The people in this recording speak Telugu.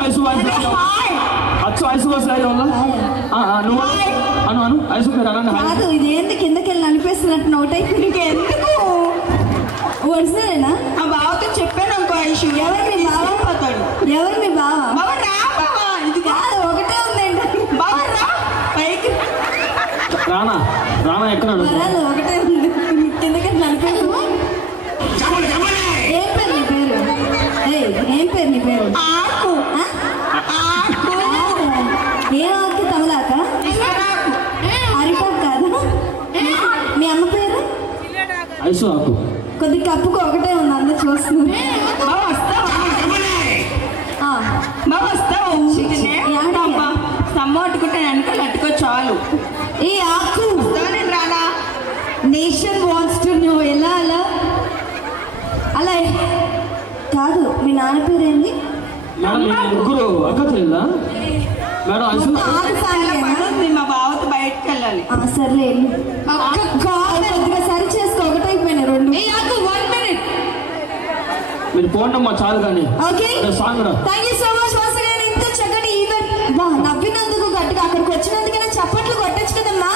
ఐసు అచ్చు ఐసు వస్తాయి వల్ల నువ్వు అను అను ఐసు కాదు ఇది ఏంది కిందకి వెళ్ళి అనిపిస్తున్నట్టు నోట్ అయిపోయి ఎందుకు ఒరిజినలేనా ఆ బావతో చెప్పాను ఇంకో ఐషు ఎవరు మీ బావ ఎవరు మీ బావ బావ రా బావ ఇది కాదు ఒకటే ఉందండి బావ రా పైకి రానా రానా ఎక్కడాడు ఒకటే ఉంది కిందకి అనిపిస్తు ఏం పేరు నీ పేరు ఏం పేరు నీ పేరు ఆకు ఏం ఆకు తమలాక అరిపాకు కాదు మీ అమ్మ పేరు ఐసు ఆకు కొద్ది కప్పుకు ఒకటే ఉంది అందరు చూస్తున్నారు బావ వస్తావా బావ వస్తావా సమ్మ అట్టుకుంటే వెనకాల అట్టుకో చాలు ఈ ఆకు నేను రానా నేషన్ వాంట్స్ టు నో ఎలా అలా అలా కాదు మీ నాన్న పేరు ఏంది ముగ్గురు అక్క చెల్లా మేడం ఐసు మా బావతో బయటకు వెళ్ళాలి సర్లే కొద్దిగా సరి చేసుకో ఒకటైపోయినా రెండు మీరు పోండమ్మా చాలు కానీ ఓకే సాంగ్ రా థ్యాంక్ యూ సో మచ్ ఇంత చక్కటి ఈవెంట్ నవ్వినందుకు గట్టిగా అక్కడికి వచ్చినందుకైనా చప్పట్లు కొట్టచ్చు కదమ్మా